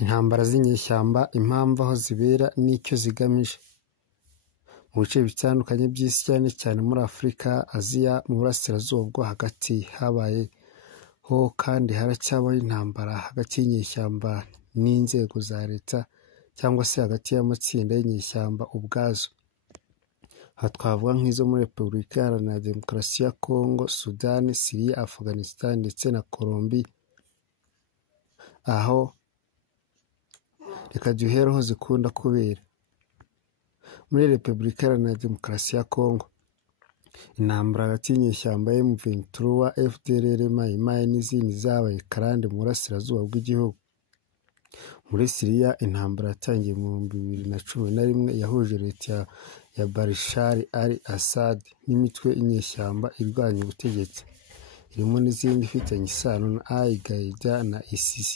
Intambara z'inyeshyamba, impamvu aho zibera n'icyo zigamije. Mu bice bitandukanye by'isi cyane cyane muri Afurika, Aziya, mu burasirazuba bwo hagati habayeho kandi haracyabaho intambara hagati y'inyeshyamba n'inzego za leta cyangwa se hagati y'amatsinda y'inyeshyamba ubwazo. Aha twavuga nk'izo muri Repubulika Iharanira Demokarasi ya Kongo, Sudani, Syria, Afghanistan ndetse na Colombia. Aho reka duhere aho zikunda kubera. Muri Repubulika Iharanira Demokarasi ya Kongo, intambara hagati y'inyeshyamba M23, FDLR, Mayi n'izindi zabaye karande mu burasirazuba bw'igihugu. Muri Syria, intambara yatangiye mu 2011 yahuje leta ya Bashar al-Assad n'imitwe inyeshyamba irwanya ubutegetsi, irimo n'izindi ifitanye isano na Al-Qaeda na ISIS.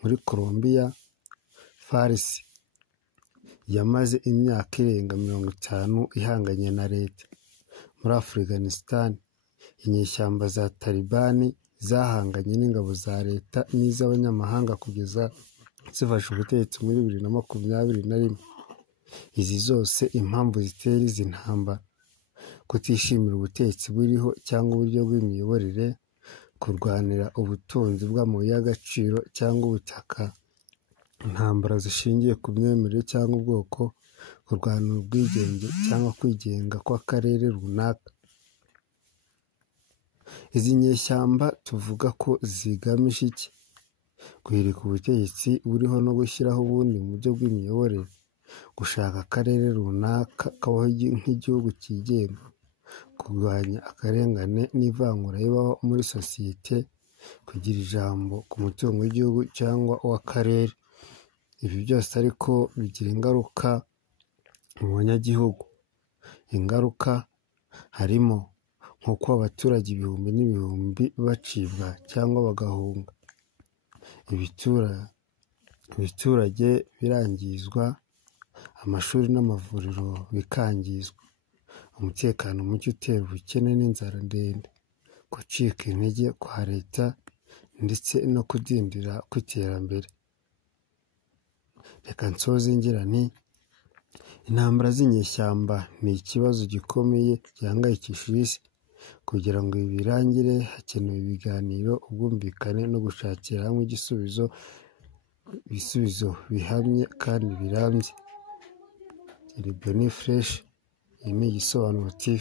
Muri Colombia, FARC yamaze imyaka irenga 50 ihanganye na leta. Muri Afghanistan, inyeshyamba za Talibani zahanganye n'ingabo za leta n'iz'abanyamahanga kugeza zifashe ubutegetsi muri 2021. Izi zose impamvu zitera izi ntambara: kutishimira ubutegetsi buriho cyangwa uburyo bw'imiyoborere, kurwanira ubutunzi bw'amabuye y'agaciro cyangwa ubutaka, intambara zishingiye ku myemerere cyangwa ubwoko, kurwanira ubwigenge cyangwa kwigenga kw'akarere runaka. Izi nyeshyamba tuvuga ko zigamije iki? Guhirika ubutegetsi buriho no gushyiraho ubundi mu buryo bw'imiyoborere, gushaka akarere runaka kabaho nk'igihugu cyigenga, kurwanya akarengane n'ivangura ribaho muri sosiyete, kugira ijambo ku mutungo w'igihugu cyangwa uw'akarere. Ibi byose ariko bigira ingaruka mu banyagihugu. Ingaruka harimo nko kuba abaturage ibihumbi n'ibihumbi bacibwa cyangwa bagahunga, ibiturage birangizwa, amashuri n'amavuriro bikangizwa, umutekano muke utera ubukene n'inzara ndende, gucika intege kwa leta ndetse no kudindira kw'iterambere. Reka nsoze ngira nti intambara z'inyeshyamba ni ikibazo gikomeye gihangayikishije isi. Kugira ngo ibi birangire, hakenewe ibiganiro, ubwumvikane no gushakira hamwe ibisubizo bihamye kandi birambye. Boni Fresh, iyi ni Igisobanuro TV.